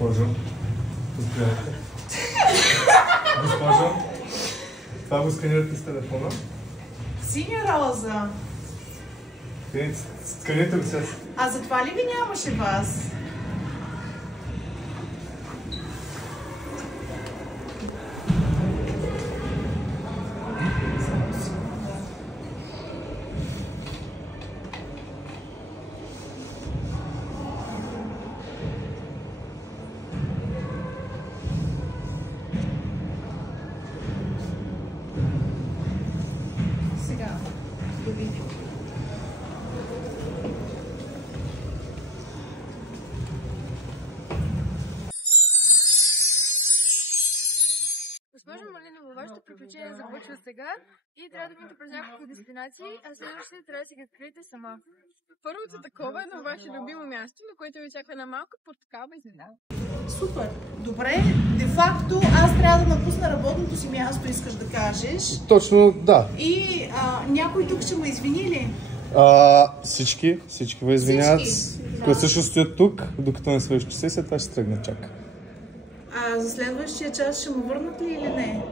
Госпожо, заповядайте. Госпожо, това го сканирате с телефона. Синя роза. Сканирате ли сега? А за това ли ви нямаше вас? Сега да видим. Госпожо Малинова, вашето приключение започва сега и трябва да минете през няколко дестинации, а следващите трябва да си ги откриете сама. Първото такова е на ваше любимо място, на което ви чака една малка такава изненада. Супер. Добре. Де-факто аз трябва да напусна работното си място, искаш да кажеш. Точно, да. И някой тук ще ме извини ли? Всички ме извиняват. Всички? Които също стоят тук, докато не свърши часа и след това ще тръгна чак. А за следващия час ще му върнат ли или не?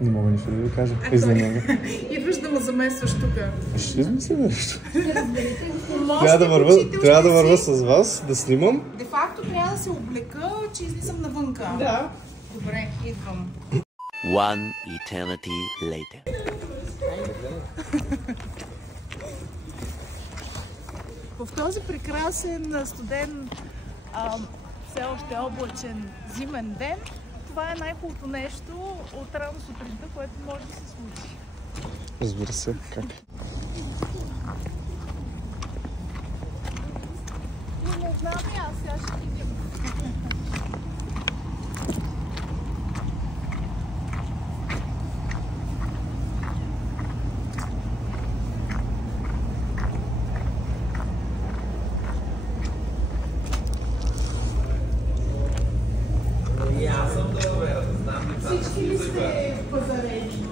Не мога нищо да ви кажа. Извинявам. Идваш да ме замесваш тук. Ще измисля нещо. Помощник, Трябва да върва с вас, да снимам. Де факто трябва да се облека, че излизам навънка. Да. Добре, идвам. One eternity later. В този прекрасен студен, все още облачен зимен ден, това е най-хубавото нещо от рано сутринта, което може да се случи. Разбира се, как? Не знам и аз, сега ще видим. Всички ли сте пазарени?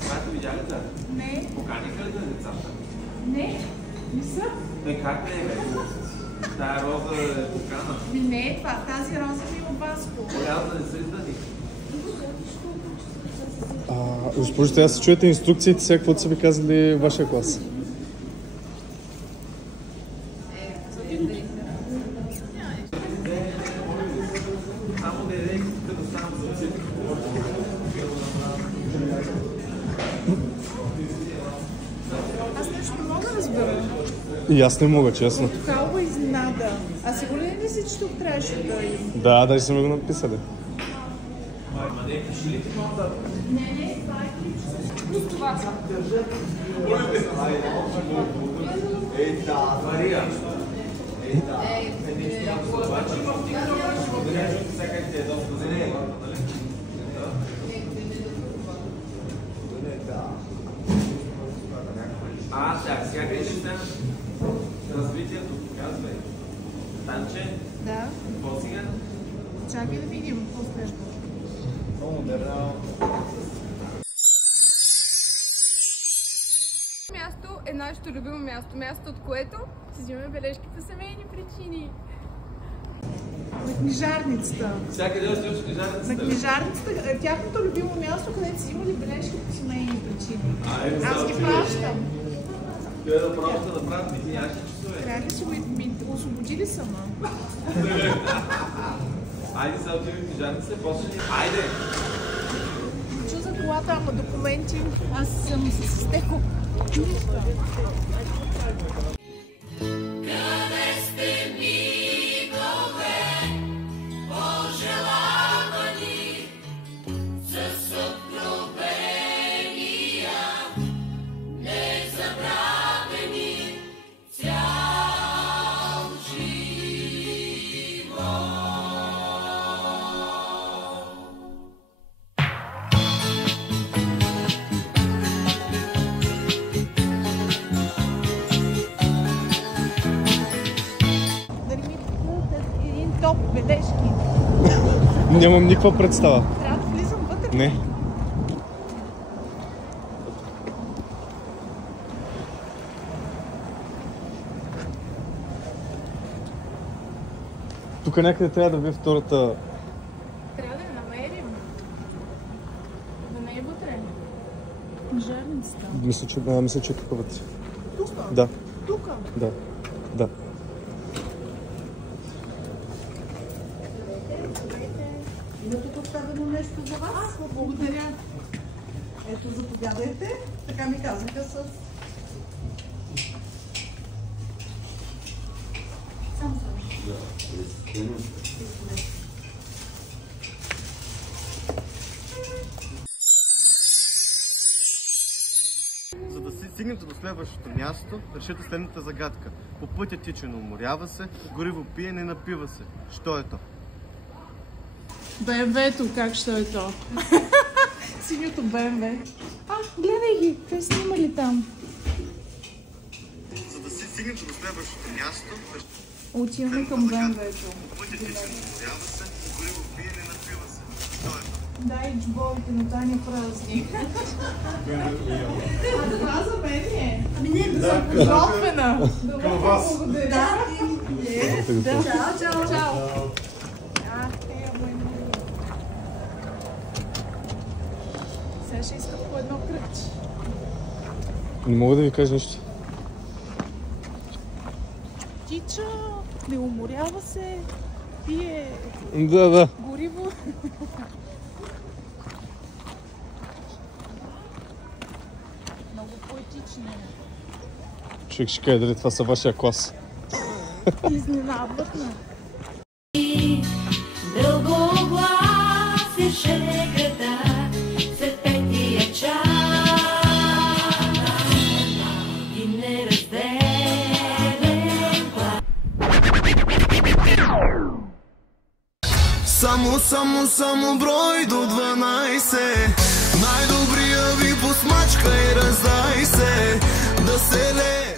Смайто видя ли те? Не. Поканиха ли те децата? Не. Не са. Как не е, бе? Тая роза е покана. Не е това. Тази роза ми е от Баско. Трябва да не се издани. Госпожо, трябва да се чуете инструкциите, сега каквото са ви казали в вашия клас. Само да е като сам за цифри. Аз нещо не мога да разбера. И аз не мога, честно. Такава изненада. А сигурен ли си, че тук трябваше да им? Да, даже сме го написали. Ама не, пиши ли ти малата? Не, това е Мария. Сега греши на развитието, казвай. Танче? Да. Какво сега? Чакай да видим какво следва. Много модерно. Място е нашето любимо място. Място, от което си взимаме бележки по семейни причини. На книжарницата. Всяка дел стоиш в книжарницата. На книжарницата е тяхното любимо място, където си имали бележки по семейни причини. Аз ги пращам. Той да просто да правят дефинящи часове. Трябва ли си го освободили сама? Айде сега отиваме в книжарницата, после ни... Айде! Чу за колата, ама документи. Аз съм с изтекло. Бележки. Нямам никаква представа. Трябва да влизам вътре. Не. Тук някъде трябва да бе втората... Трябва да я намерим. Да не е вътре. Жарницата. Мисля, че е тук вътре. Тука? Да. Тука? Да. Да. Има тук оставено нещо за вас. Благодаря. Ето, заповядайте. Така ми казаха с... За да си стигнете до следващото място, решете следната загадка. По пътя тича, но уморява се, гориво пие, не напива се. Що е то? БМВ-то, как ще е то? Синьото БМВ. Гледай ги, те снимали там. За да си стигнете до следващото място, Отиваме към БМВ-то. по пътя тича, но уморява се, гориво пие, не напива се. Що е то? Дай джбовите, но Таня празни. Това за мен е. Ами не, Готвена. Към вас. Благодаря. да. Чао, чао. Чао. Сега ще искам по едно кръгче. Не мога да ви кажа нищо. Тича, не уморява се, пие Да. гориво. Много поетично. Човек ще каже дали това са вашия клас. Изненадват ме. Дълго гласеше града след петия час и неразделен глас. Само брой до 12. Най-добрия ви посмачка и раздай се да се лее.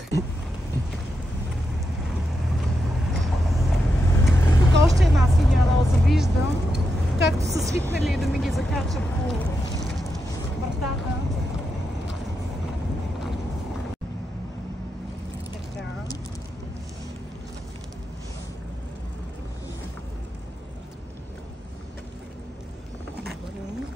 Тук още една синя роза виждам, както са свикнали да ми ги закачат по вратата. Така. Добре.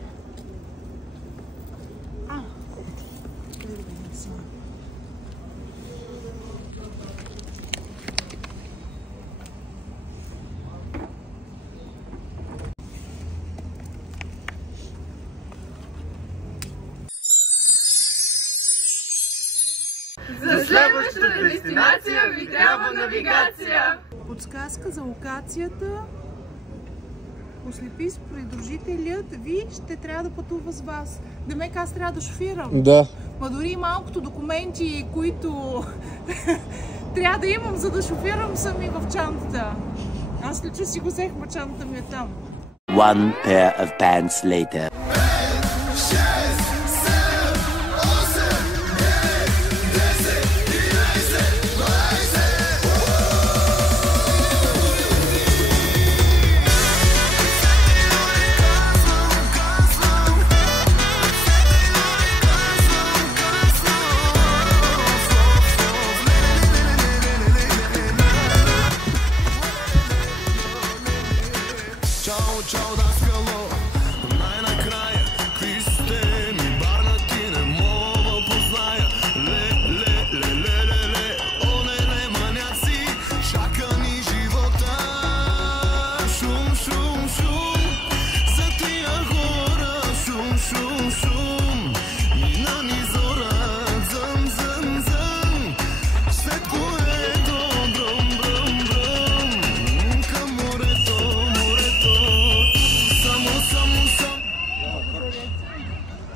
За следващата дестинация ви трябва навигация! Подсказка за локацията. Ослепи с придружителят ви, ще трябва да пътува с вас. Демек аз трябва да шофирам. Да. Ма дори и малкото документи, които трябва да имам, за да шофирам, са ми в чантата. Аз лично си го взех, ма чантата ми е там. One pair of pants later. Чао, да скало, най-накрая, какви сте ми барнати, не мога позная. Ле, оле, маняци, чака ни живота. Шум, за тия хора, шум, мина ни зора, зъм, след което бръм, към морето.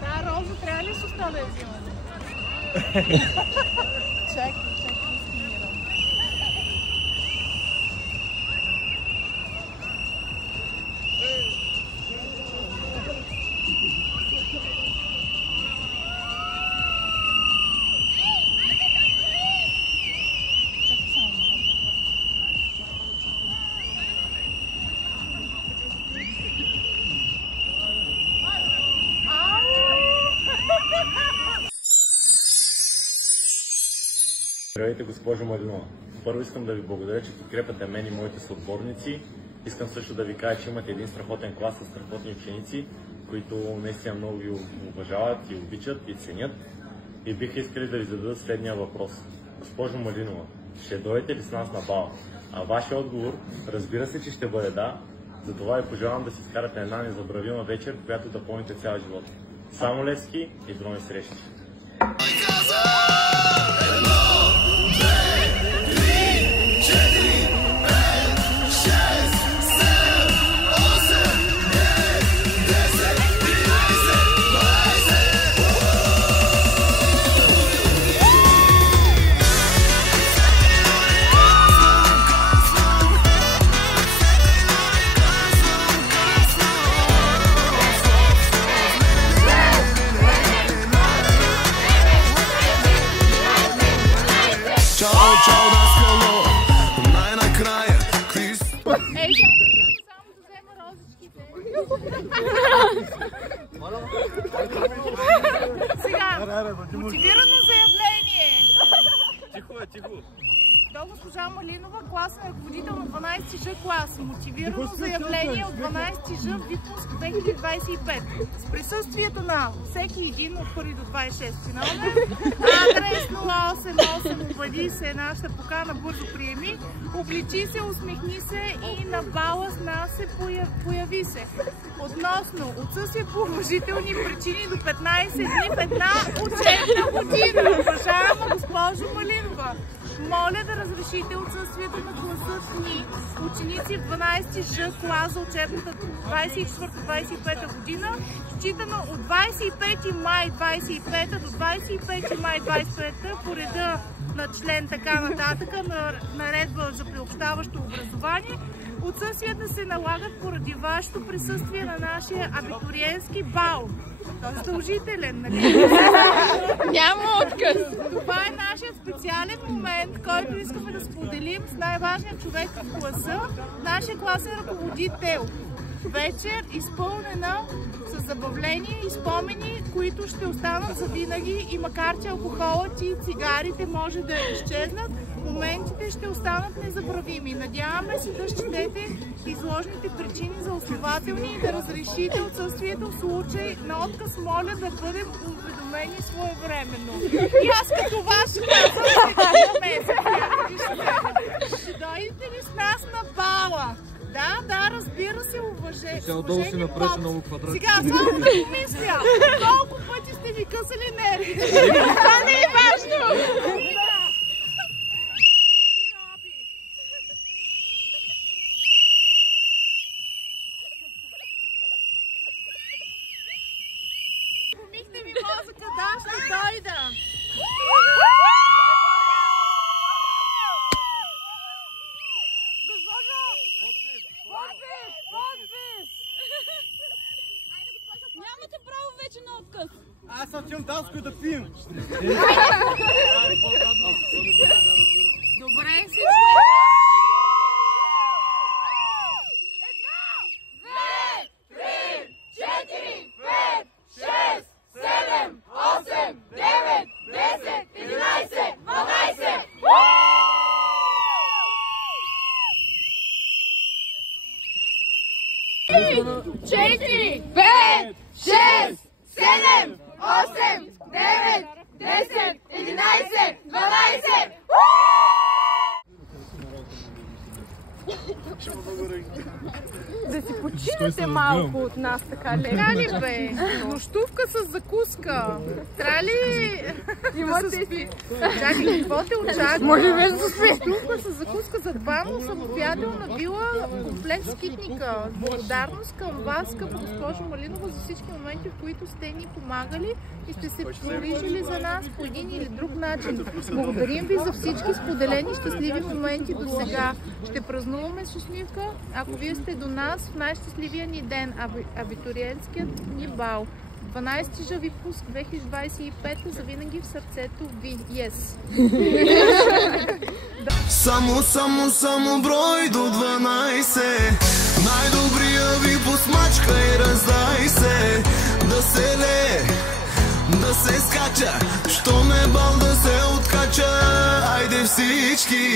Тая роза трябва ли с уста да я взимам? Чакай, да снимирам. Здравейте, госпожо Малинова. Първо искам да ви благодаря, че подкрепяте мен и моите съотборници. Искам също да ви кажа, че имате един страхотен клас с страхотни ученици, които наистина много ви уважават и обичат и ценят. И биха искали да ви зададат следния въпрос. Госпожо Малинова, ще дойдете ли с нас на бал? А вашия отговор, разбира се, че ще бъде да. Затова ви пожелавам да си изкарате една незабравима вечер, която да помните цял живот. Само Левски и до нови срещи! Сега, мотивирано заявление. Тихо. До госпожа Малинова, класен ръководител на 12 Ж клас. Мотивирано заявление от 12 Ж Випуск 2025. С присъствието на всеки един от 1 до 26 финална. Адрес 088, обади се, нашата покана, бързо приеми. Обличи се, усмихни се и на бала с нас се появи се. Относно отсъствие по уважителни причини до 15 дни в една учебна година. Уважаема госпожо Малинова, моля да разрешите отсъствието на класът ни ученици в 12 Ж клас за учебната 24-25 година, считано от 25 май 25 до 25 май 25 по реда на член така нататък на наредба за приобщаващо образование. Отсъствията се налагат поради вашето присъствие на нашия абитуриентски бал. Той е задължителен, нали? Няма отказ! Това е нашият специален момент, който искаме да споделим с най-важният човек в класа, нашия класен ръководител. Вечер изпълнена с забавления и спомени, които ще останат завинаги и макар че алкохолът и цигарите може да изчезнат, моментите ще останат незабравими. Надяваме се да счетете изложените причини за основателни и да разрешите отсъствието в случай на отказ. Моля да бъдем уведомени своевременно. И аз като ваш ще дойдете ли с нас на бала? Да, разбира се, уважение пап. Сега, само да помисля, колко пъти сте ви късали нервите? Това не е важно! Помихте ми мозъка, да, ще дойда! Нямате право вече на отказ. Аз съм чел Данско и да пием. Добре, всичко. Четири, пет, шест, седем, осем, девет, 10, 11, 12. Да си починете малко от нас, така ли? Трябва ли бе? Нощувка с закуска. Трябва ли да се спи? Чакай, какво те очаква? Може би да се спи. Нощувка с закуска за двама, самостоятелна вила, комплект скитника. Благодарност към вас, скъпа госпожо Малинова, за всички моменти, в които сте ни помагали и сте се погрижили за нас по един или друг начин. Благодарим ви за всички споделени щастливи моменти до сега. Ще празнуваме с усмивка, ако вие сте до нас в най-щастливия ни ден, абитуриентският ни бал. 12 Ж Випуск 2025 за винаги в сърцето ви. Yes! Само брой до 12. Най-добрия випуск, мачка и раздай се. Да се лее, да се скача, що ме бал да се откача. Айде всички!